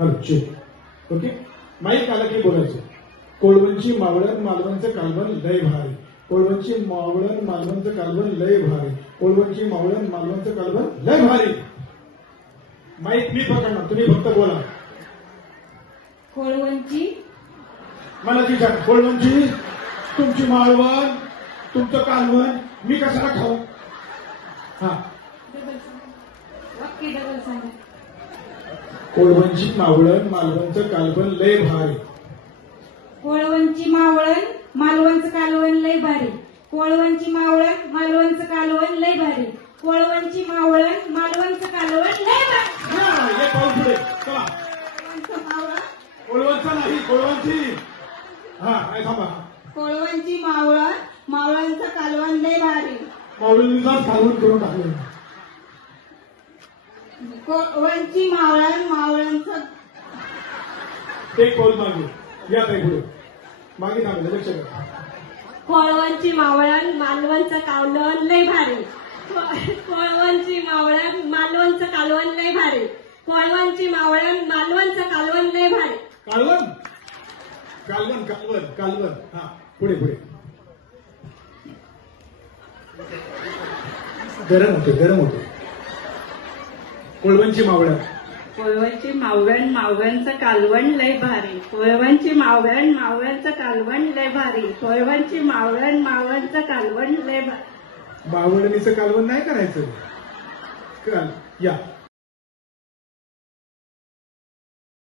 Check okay? Mic आलं की बोलायचं. कोळवंची मावळण मालवणचं कालवण लय भारी. कोळवंची मावळण मालवणचं कालवण लय भारी. कोळवंची मावळण मालवणचं कालवण लय भारी. माईक मी पकडणार. तुम्ही फक्त बोला. कोळवंची मला ती सांग कोळवंची तुमची माळवण तुमचं कालवण मी कशाला खाऊ? हा. डबल सांगा. कोळवंची मावळण मालवणचं कालवण लय भारी. कोळवंची मावळण मालवणचं कालवण लय भारी. कोळवंची मावळण मालवणचं कालवण लय भारी. कोळवंची मावळण मालवणचं कालवण लय भारी. चला. कोळवंचं मावळण? कोळवंचा नाही हा थांबा. कोळवंची मावळण मावळणचं कालवण लय भारी. मावळणीचाच कालवण करून टाकलं. कोळवंची मावळण एक पाऊल मागे. या ताई पुढे. मागे थांबले लक्ष द्या कोळवंची मावळण मालवणचं कालवण लय भारी. कोळवंची मावळण मालवणचं कालवण लय भारी. कोळवंची मावळण मालवणचं कालवण लय भारी. कालवण? कालवण कालवण कालवण. हा पुढे पुढे. गरम होते गरम होते कोळवंची मावळ्या कोळवणची मावळण मावळ्यांचं कालवण लय भारी. कोळवणची मावळण मावळ्यांचं कालवण लय भारी. कोळवणची मावळण मावळ्यांचं कालवण लय भारी मावळणीचं कालवण नाही करायचं. काल या.